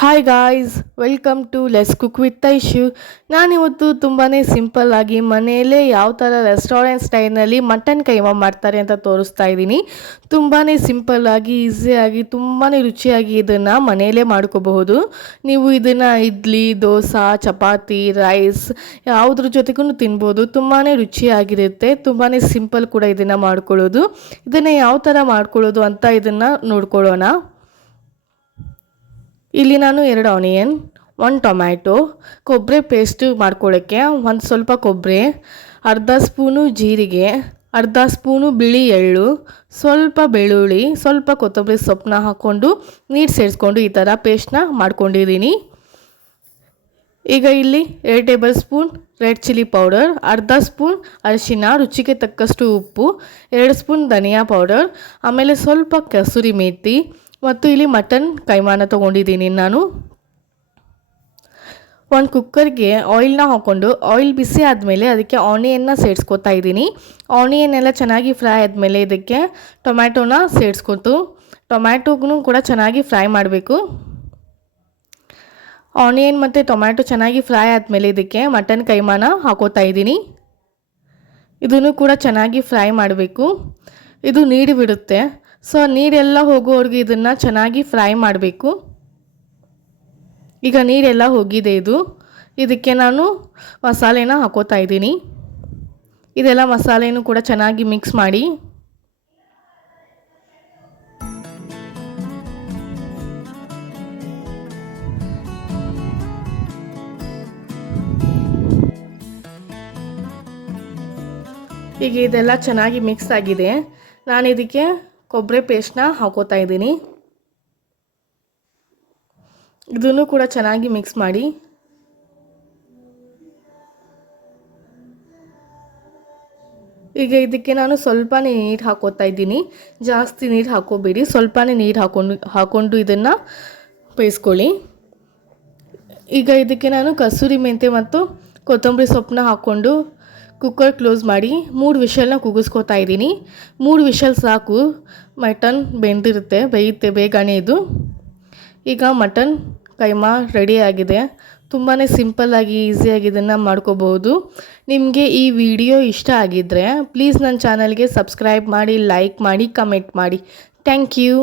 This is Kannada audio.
Hi guys, welcome to let's cook with Aishu. ನಾನಿವತ್ತು ತುಂಬಾ ಸಿಂಪಲ್ಲಾಗಿ ಮನೆಯಲ್ಲೇ ಯಾವ ಥರ ರೆಸ್ಟೋರೆಂಟ್ ಸ್ಟೈಲ್ನಲ್ಲಿ ಮಟನ್ ಕೈಮಾ ಮಾಡ್ತಾರೆ ಅಂತ ತೋರಿಸ್ತಾ ಇದ್ದೀನಿ. ತುಂಬಾ ಸಿಂಪಲ್ಲಾಗಿ ಈಸಿಯಾಗಿ ತುಂಬಾ ರುಚಿಯಾಗಿ ಇದನ್ನು ಮನೆಯಲ್ಲೇ ಮಾಡ್ಕೋಬಹುದು. ನೀವು ಇದನ್ನು ಇಡ್ಲಿ, ದೋಸೆ, ಚಪಾತಿ, ರೈಸ್ ಯಾವುದ್ರ ಜೊತೆಗೂ ತಿನ್ಬೋದು. ತುಂಬಾ ರುಚಿಯಾಗಿರುತ್ತೆ. ತುಂಬಾ ಸಿಂಪಲ್ ಕೂಡ ಇದನ್ನು ಮಾಡ್ಕೊಳ್ಳೋದು. ಇದನ್ನು ಯಾವ ಥರ ಮಾಡ್ಕೊಳ್ಳೋದು ಅಂತ ಇದನ್ನು ನೋಡ್ಕೊಳ್ಳೋಣ. ಇಲ್ಲಿ ನಾನು 2 ಆನಿಯನ್, 1 ಟೊಮ್ಯಾಟೊ, ಕೊಬ್ಬರಿ ಪೇಸ್ಟ್ ಮಾಡ್ಕೊಳ್ಳೋಕ್ಕೆ ಒಂದು ಸ್ವಲ್ಪ ಕೊಬ್ಬರಿ, ಅರ್ಧ ಸ್ಪೂನು ಜೀರಿಗೆ, ಅರ್ಧ ಸ್ಪೂನು ಬಿಳಿ ಎಳ್ಳು, ಸ್ವಲ್ಪ ಬೆಳ್ಳುಳ್ಳಿ, ಸ್ವಲ್ಪ ಕೊತ್ತಂಬರಿ ಸೊಪ್ಪನ್ನ ಹಾಕ್ಕೊಂಡು ನೀರು ಸೇರಿಸ್ಕೊಂಡು ಈ ಥರ ಪೇಸ್ಟ್ನ ಮಾಡ್ಕೊಂಡಿದ್ದೀನಿ. ಈಗ ಇಲ್ಲಿ 2 table spoon red chilli powder, ಅರ್ಧ ಸ್ಪೂನ್ ಅರಿಶಿನ, ರುಚಿಗೆ ತಕ್ಕಷ್ಟು ಉಪ್ಪು, 2 ಸ್ಪೂನ್ ಧನಿಯಾ ಪೌಡರ್, ಆಮೇಲೆ ಸ್ವಲ್ಪ ಕಸೂರಿ ಮೇಥಿ ಮತ್ತು ಇಲ್ಲಿ ಮಟನ್ ಕೈಮಾನ ತೊಗೊಂಡಿದ್ದೀನಿ. ನಾನು ಒಂದು ಕುಕ್ಕರ್ಗೆ ಆಯಿಲ್ನ ಹಾಕ್ಕೊಂಡು ಆಯಿಲ್ ಬಿಸಿ ಆದಮೇಲೆ ಅದಕ್ಕೆ ಆನಿಯನ್ನ ಸೇರಿಸ್ಕೊತಾ ಇದ್ದೀನಿ. ಆನಿಯನ್ ಎಲ್ಲ ಚೆನ್ನಾಗಿ ಫ್ರೈ ಆದಮೇಲೆ ಇದಕ್ಕೆ ಟೊಮ್ಯಾಟೋನ ಸೇರಿಸ್ಕೊತು. ಟೊಮ್ಯಾಟೋಗೂ ಕೂಡ ಚೆನ್ನಾಗಿ ಫ್ರೈ ಮಾಡಬೇಕು. ಆನಿಯನ್ ಮತ್ತು ಟೊಮ್ಯಾಟೊ ಚೆನ್ನಾಗಿ ಫ್ರೈ ಆದಮೇಲೆ ಇದಕ್ಕೆ ಮಟನ್ ಕೈಮಾನ ಹಾಕೋತಾ ಇದ್ದೀನಿ. ಇದನ್ನು ಕೂಡ ಚೆನ್ನಾಗಿ ಫ್ರೈ ಮಾಡಬೇಕು. ಇದು ನೀರು ಬಿಡುತ್ತೆ, ಸೊ ನೀರೆಲ್ಲ ಹೋಗೋವರೆಗೆ ಇದನ್ನು ಚೆನ್ನಾಗಿ ಫ್ರೈ ಮಾಡಬೇಕು. ಈಗ ನೀರೆಲ್ಲ ಹೋಗಿದೆ. ಇದಕ್ಕೆ ನಾನು ಮಸಾಲೆನ ಹಾಕೋತಾ ಇದ್ದೀನಿ. ಇದೆಲ್ಲ ಮಸಾಲೆನೂ ಕೂಡ ಚೆನ್ನಾಗಿ ಮಿಕ್ಸ್ ಮಾಡಿ. ಈಗ ಇದೆಲ್ಲ ಚೆನ್ನಾಗಿ ಮಿಕ್ಸ್ ಆಗಿದೆ. ನಾನು ಇದಕ್ಕೆ ಕೊಬ್ಬರಿ ಪೇಸ್ಟ್ನ ಹಾಕೋತಾ ಇದ್ದೀನಿ. ಇದನ್ನು ಕೂಡ ಚೆನ್ನಾಗಿ ಮಿಕ್ಸ್ ಮಾಡಿ. ಈಗ ಇದಕ್ಕೆ ನಾನು ಸ್ವಲ್ಪನೇ ನೀರು ಹಾಕೋತಾ ಇದ್ದೀನಿ. ಜಾಸ್ತಿ ನೀರು ಹಾಕೋಬೇಡಿ, ಸ್ವಲ್ಪನೇ ನೀರು ಹಾಕೊಂಡು ಇದನ್ನು ಬೇಯಿಸ್ಕೊಳ್ಳಿ. ಈಗ ಇದಕ್ಕೆ ನಾನು ಕಸೂರಿ ಮೆಂತ್ಯ ಮತ್ತು ಕೊತ್ತಂಬರಿ ಸೊಪ್ಪನ್ನ ಹಾಕ್ಕೊಂಡು ಕುಕ್ಕರ್ ಕ್ಲೋಸ್ ಮಾಡಿ 3 ವಿಷಲ್ನ ಕೂಗಿಸ್ಕೊತಾ ಇದ್ದೀನಿ. 3 ವಿಷಲ್ ಸಾಕು, ಮಟನ್ ಬೇಯುತ್ತೆ ಬೇಗನೆ ಇದು. ಈಗ ಮಟನ್ ಕೈಮಾ ರೆಡಿಯಾಗಿದೆ. ತುಂಬಾ ಸಿಂಪಲ್ಲಾಗಿ ಈಸಿಯಾಗಿ ಇದನ್ನು ಮಾಡ್ಕೋಬಹುದು. ನಿಮಗೆ ಈ ವಿಡಿಯೋ ಇಷ್ಟ ಆಗಿದ್ದರೆ ಪ್ಲೀಸ್ ನನ್ನ ಚಾನಲ್ಗೆ ಸಬ್ಸ್ಕ್ರೈಬ್ ಮಾಡಿ, ಲೈಕ್ ಮಾಡಿ, ಕಮೆಂಟ್ ಮಾಡಿ. Thank you.